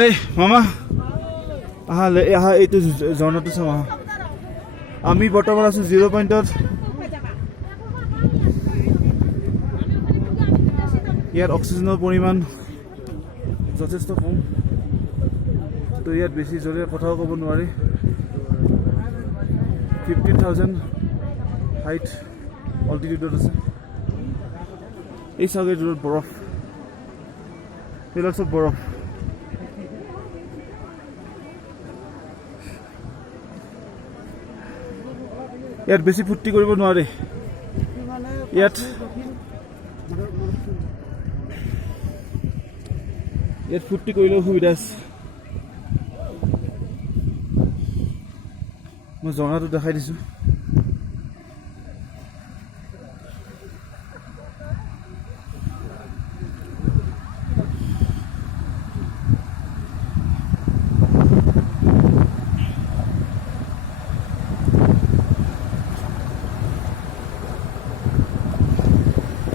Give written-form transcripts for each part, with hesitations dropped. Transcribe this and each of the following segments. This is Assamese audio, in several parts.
এই মামা আহা আহা এইটো ঝৰ্ণাটো চাম আহা আমি বৰ্তমান আছোঁ 0 পইণ্টত ইয়াত অক্সিজেনৰ পৰিমাণ যথেষ্ট কম তো ইয়াত বেছি জোৰে কথাও ক'ব নোৱাৰি 15,000 হাইট অল্টিটিউডত আছে এই চাগে দূৰত বৰফ এইবিলাক চব বৰফ ইয়াত বেছি ফূৰ্তি কৰিব নোৱাৰে ইয়াত ফূৰ্তি কৰিলেও সুবিধা আছে মই ঝৰ্ণাটো দেখাই দিছোঁ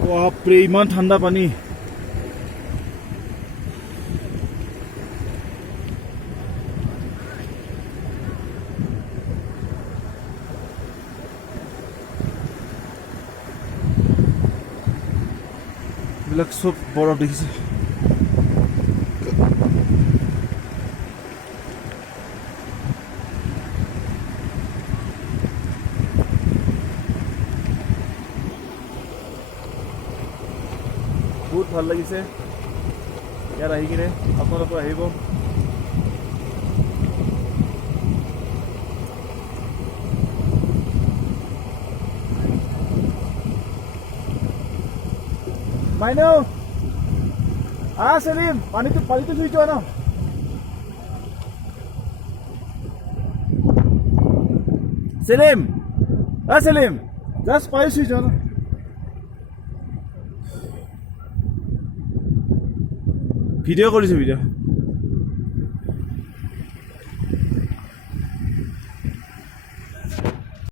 বাপৰে ইমান ঠাণ্ডা পানী এইবিলাক চব বৰফ দেখিছে বহুত ভাল লাগিছে ইয়াত আহি কিনে আপোনালোকো আহিব মাইনেও সেলিম পানীটো চুই যোৱা ন সেলিম সেলিম জাষ্ট পানী চুই যোৱা ন ভিডিঅ' কৰিছোঁ ভিডিঅ'